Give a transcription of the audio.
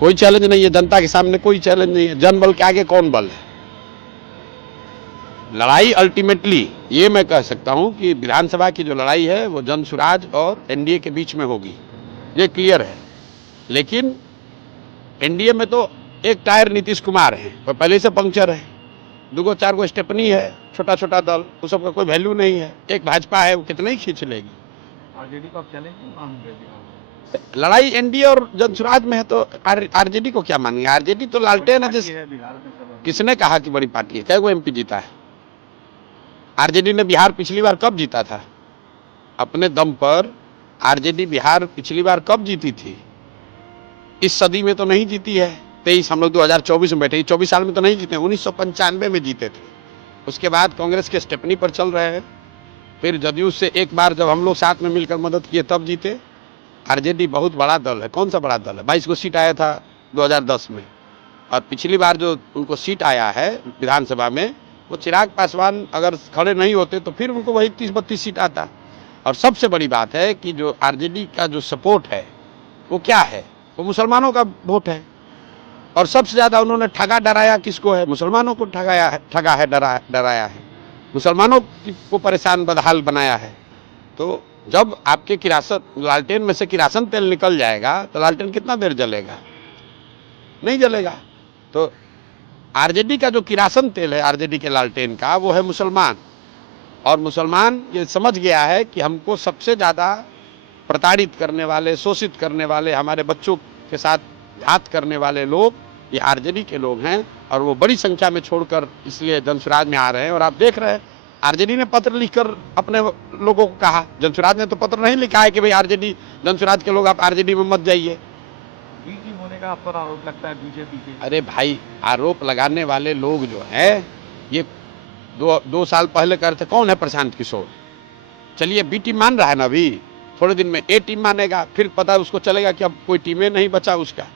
कोई चैलेंज नहीं है, जनता के सामने कोई चैलेंज नहीं है। जन बल के आगे कौन बल है? लड़ाई अल्टीमेटली ये मैं कह सकता हूं कि विधानसभा की जो लड़ाई है वो जनसुराज और एनडीए के बीच में होगी, ये क्लियर है। लेकिन एनडीए में तो एक टायर नीतीश कुमार है, वो पहले से पंक्चर है, दो चार गो स्टेपनी है, छोटा छोटा दल, उस सबका कोई वैल्यू नहीं है। एक भाजपा है, वो कितने ही खींच लेगी। आरजेडी को आप चलेंगे? लड़ाई एनडीए और जनसुराज में है तो आरजेडी को क्या मानेंगे? आरजेडी तो लालटेन है। जिस किसने कहा कि बड़ी पार्टी है? क्या वो एमपी जीता है? आरजेडी ने बिहार पिछली बार कब जीता था? अपने दम पर आरजेडी बिहार पिछली बार कब जीती थी? इस सदी में तो नहीं जीती है। 23 हम लोग 2024 में बैठे, 24 साल में तो नहीं जीते, 1995 में जीते थे। उसके बाद कांग्रेस के स्टेपनी पर चल रहे हैं, फिर जदयू से एक बार जब हम लोग साथ में मिलकर मदद किए तब जीते। आरजेडी बहुत बड़ा दल है। कौन सा बड़ा दल है? 22 को सीट आया था 2010 में, और पिछली बार जो उनको सीट आया है विधानसभा में, वो चिराग पासवान अगर खड़े नहीं होते तो फिर उनको वही 30-32 सीट आता। और सबसे बड़ी बात है कि जो आरजेडी का जो सपोर्ट है वो क्या है? वो मुसलमानों का वोट है। और सबसे ज़्यादा उन्होंने ठगा डराया किसको है? मुसलमानों को ठगाया है, ठगा है, डराया है, मुसलमानों को परेशान बदहाल बनाया है। तो जब आपके किरासन लालटेन में से किरासन तेल निकल जाएगा तो लालटेन कितना देर जलेगा? नहीं जलेगा। तो आरजेडी का जो किरासन तेल है, आरजेडी के लालटेन का, वो है मुसलमान। और मुसलमान ये समझ गया है कि हमको सबसे ज़्यादा प्रताड़ित करने वाले, शोषित करने वाले, हमारे बच्चों के साथ घात करने वाले लोग ये आरजेडी के लोग हैं। और वो बड़ी संख्या में छोड़कर इसलिए जनसुराज में आ रहे हैं। और आप देख रहे हैं आरजेडी ने पत्र लिखकर अपने लोगों को कहा, जनसुराज ने तो पत्र नहीं लिखा है कि भाई आरजेडी, जनसुराज के लोग आप आरजेडी में मत जाइए। बीजेपी होने का आप पर आरोप लगता है बीजेपी के? अरे भाई, आरोप लगाने वाले लोग जो हैं ये दो साल पहले करते। कौन है प्रशांत किशोर? चलिए बी टीम मान रहा है ना, अभी थोड़े दिन में ए टीम मानेगा, फिर पता उसको चलेगा कि अब कोई टीमें नहीं बचा उसका।